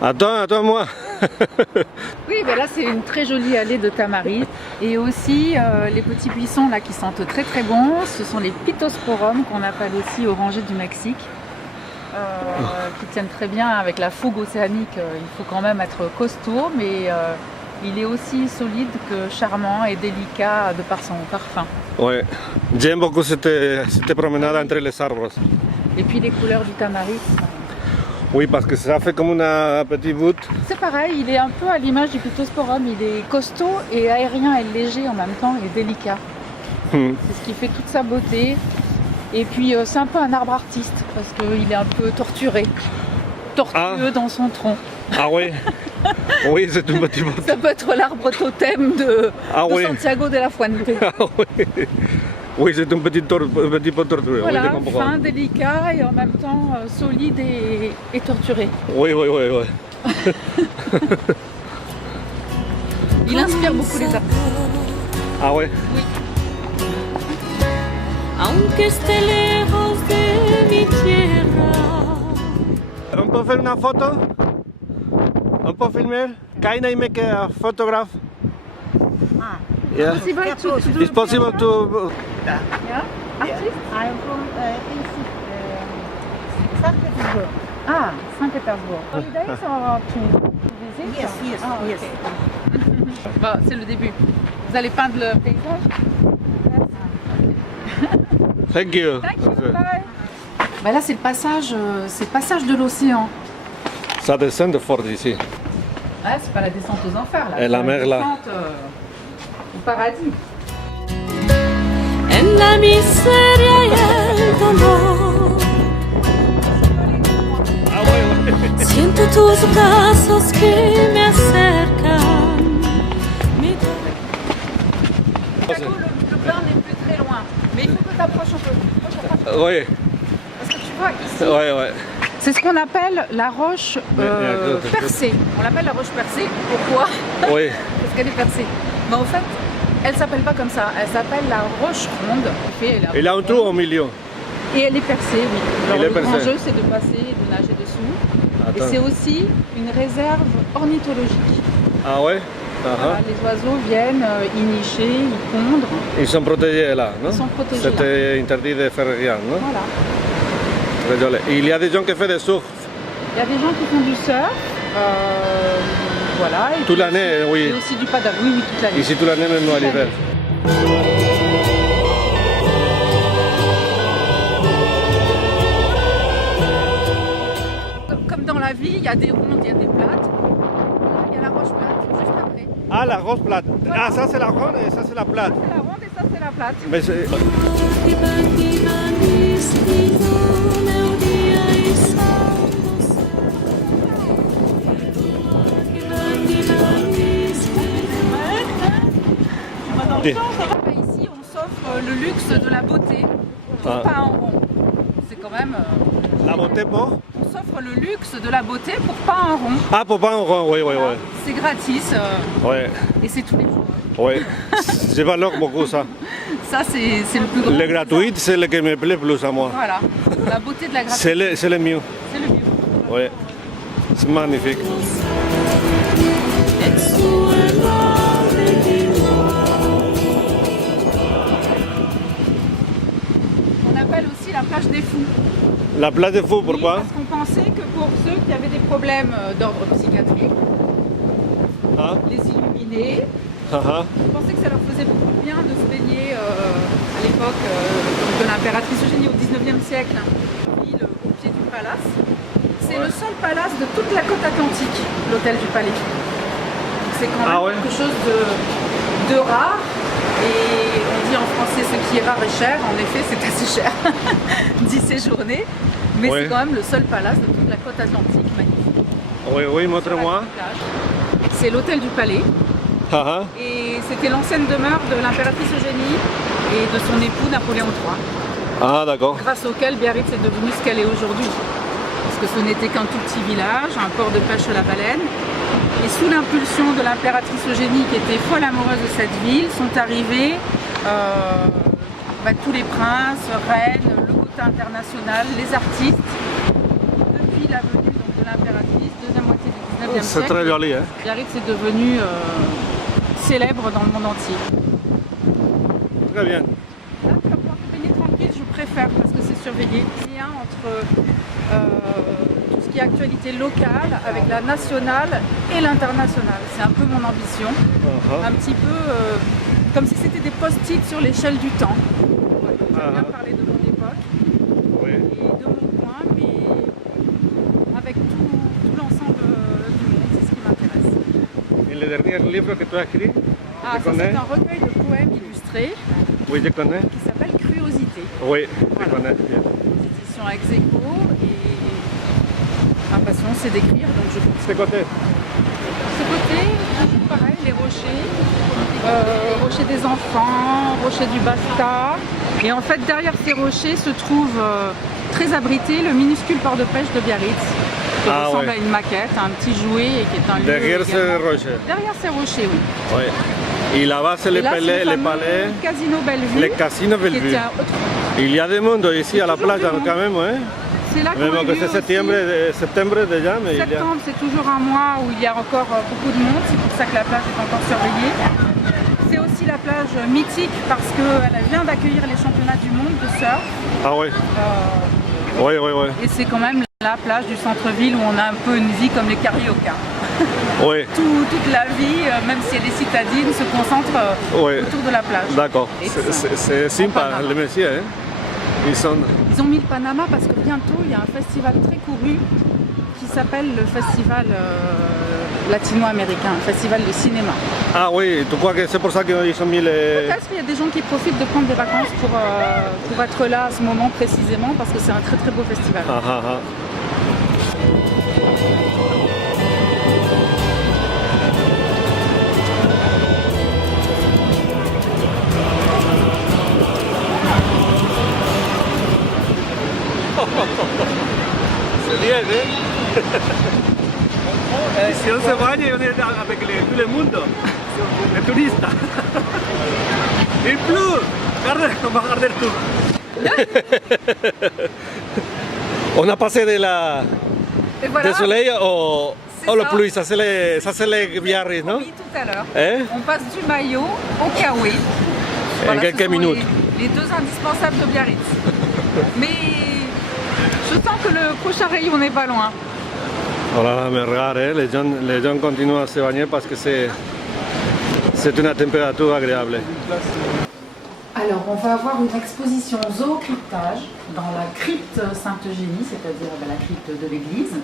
Attends, moi. Oui, ben là c'est une très jolie allée de tamaris. Et aussi les petits buissons là qui sentent très très bon, ce sont les Pittosporum qu'on appelle aussi orangers du Mexique. Qui tiennent très bien avec la fougue océanique. Il faut quand même être costaud, mais il est aussi solide que charmant et délicat de par son parfum. Ouais, j'aime beaucoup cette promenade entre les arbres. Et puis les couleurs du tamaris. Oui, parce que ça fait comme une petite voûte. C'est pareil, il est un peu à l'image du Pittosporum. Il est costaud et aérien et léger en même temps et délicat. C'est ce qui fait toute sa beauté. Et puis c'est un peu un arbre artiste parce qu'il est un peu torturé, tortueux dans son tronc. Ah oui. Oui, c'est une petite voûte. Ça peut être l'arbre totem de Santiago de la Fuente. Ah oui. Oui, c'est un petit peu torturé. Voilà, oui, fin, délicat et en même temps solide et torturé. Oui. Il inspire beaucoup les artistes. Ah oui. Oui. Aunque esté lejos de mi tierra. On peut faire une photo? On peut filmer? Can I make a photograph? Yeah. Possible to do It's possible to... Yeah? Artist? I'm from St. Petersburg. Ah, Saint-Pétersbourg. Holidays or to visit? Yes. Ah, Yes. ok. Bon, c'est le début. Vous allez peindre le paysage? Thank you. Thank you, bye. Bah là, c'est le passage de l'océan. Ça descend fort d'ici. Ouais, c'est pas la descente aux enfers là. Et la mer, là. Descente, au paradis. En la miseria y el dolor. Ah oui. Siento tus brazos que me acercan. Le bain n'est plus très loin. Mais il faut que tu approches un peu. Oui. Parce que tu vois ici, Ouais. c'est ce qu'on appelle la roche percée. On l'appelle la roche percée. Pourquoi? Oui. Parce qu'elle est percée. Mais en fait, elle s'appelle pas comme ça. Elle s'appelle la roche ronde. Il a un trou au milieu. Et elle est percée, oui. Alors, Elle est le grand percée. jeu, c'est de passer et de nager dessous. Attends. Et c'est aussi une réserve ornithologique. Ah ouais? Voilà, les oiseaux viennent y nicher, y pondre. Ils sont protégés là, non? Ils sont protégés là. C'était interdit de faire rien, non? Voilà. Très joli. Il y a des gens qui font des surf Il y a des gens qui font du surf. Voilà. Et toute puis l'année, aussi- oui. Et aussi du paddle. Oui, toute l'année. Ici toute l'année, même nous à l'hiver. Comme dans la vie, il y a des rondes, il y a des plates. Il y a la roche plate, juste après. Ah, la rose plate. Ah, ça c'est la ronde et ça c'est la plate. C'est la ronde et ça, c'est la plate. Mais c'est... Dis. Ici, on s'offre le luxe de la beauté pour Ah. pas en rond. C'est quand même... La beauté pour? on s'offre le luxe de la beauté pour pas en rond. Ah, pour pas en rond, oui. C'est gratis Oui, et c'est tous les jours. oui. Je valore beaucoup ça. Ça, c'est le plus grand. Le gratuit, c'est le qui me plaît plus à moi. Voilà, la beauté de la gratuité, C'est le mieux. c'est le mieux. Oui. C'est magnifique. On appelle aussi la plage des fous. La plage de fou, Oui, pourquoi? parce qu'on pensait que pour ceux qui avaient des problèmes d'ordre psychiatrique, Ah, les illuminés, ah, on pensait que ça leur faisait beaucoup de bien de se baigner à l'époque de l'impératrice Eugénie au 19e siècle, ville au pied du palace. C'est le seul palace de toute la côte atlantique, l'hôtel du Palais. Donc c'est quand même quelque chose de rare. Et on dit en français ce qui est rare est cher. En effet, c'est assez cher d'y séjourner. Mais c'est quand même le seul palace de toute la côte atlantique magnifique. Oui, montre-moi. C'est l'hôtel du Palais. Ah, Et c'était l'ancienne demeure de l'impératrice Eugénie et de son époux Napoléon III. ah, d'accord. Grâce auquel Biarritz est devenue ce qu'elle est aujourd'hui. Parce que ce n'était qu'un tout petit village, un port de pêche à la baleine. Et sous l'impulsion de l'impératrice Eugénie, qui était folle amoureuse de cette ville, sont arrivés tous les princes, reines, le côté international, les artistes, depuis la venue donc, de l'impératrice, deuxième moitié du 19e C'est siècle. très joli. Hein? Biarritz est devenu célèbre dans le monde entier. Très bien. Là, tu vas pouvoir te baigner tranquille, je préfère parce que c'est surveillé. Il y a entre tout ce qui est actualité locale avec la nationale et l'internationale. C'est un peu mon ambition. Un petit peu comme si c'était des post-it sur l'échelle du temps. Ouais, j'aime bien parler de mon époque Oui. et de mon coin, mais avec tout l'ensemble du monde, c'est ce qui m'intéresse. Et le dernier livre que tu as écrit, Ah, je ça connais. c'est un recueil de poèmes illustrés Oui, je connais. qui s'appelle Curiosité. Oui, Voilà. je connais. Bien. Aux éditions Execo et ma passion c'est d'écrire, donc je continue. De ce côté. De ce côté, toujours pareil, les rochers, rochers des enfants, rochers du Basta. Et en fait, derrière ces rochers se trouve très abrité le minuscule port de pêche de Biarritz, qui Ah, ressemble ouais. à une maquette, à un petit jouet et qui est un lieu. Derrière ces également- rochers. Derrière ces rochers, oui. Oui. Et là-bas, c'est Et les là, c'est palais. le Les fameux palais. Casino Bellevue. Les casinos qui Bellevue. était un autre- Il y a du monde ici à la toujours plage du monde. quand même. Hein? C'est là qu'on Même a que vu c'est aussi- septembre déjà, mais il y a... Septembre, c'est toujours un mois où il y a encore beaucoup de monde, c'est pour ça que la plage est encore surveillée. C'est aussi la plage mythique parce qu'elle vient d'accueillir les championnats du monde de surf. Ah oui, Euh, oui, oui, oui. et c'est quand même la plage du centre-ville où on a un peu une vie comme les Carioca. Oui, Toute la vie, même si elle est citadine, se concentre oui. autour de la plage. D'accord. Et C'est sympa, Panama. les messieurs. Hein? Ils ont mis le Panama parce que bientôt il y a un festival très couru qui s'appelle le festival latino-américain, un festival de cinéma. Ah oui, tu crois que c'est pour ça qu'ils ont mis les... Peut-être qu'il y a des gens qui profitent de prendre des vacances pour être là à ce moment précisément parce que c'est un très très beau festival. Ah, ah, ah. C'est bien, hein? Si on se bagne, on est avec tout le monde, les touristes. Il pleut! Regarde, on va regarder tout. On a passé de la... Et voilà, du soleil au C'est la ça. pluie, ça c'est les Biarritz, non? oui, tout à l'heure. Hein? On passe du maillot au kawaii. Voilà, quelques ce sont minutes. Les deux indispensables de Biarritz. Mais je sens que le prochain rayon n'est pas loin. Oh là là, mais regarde, hein, les gens continuent à se baigner parce que c'est une température agréable. Alors, on va avoir une exposition zoocryptage dans la crypte Sainte-Eugénie, c'est-à-dire la crypte de l'église.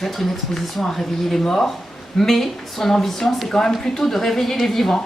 Peut-être une exposition à réveiller les morts, mais son ambition, c'est quand même plutôt de réveiller les vivants.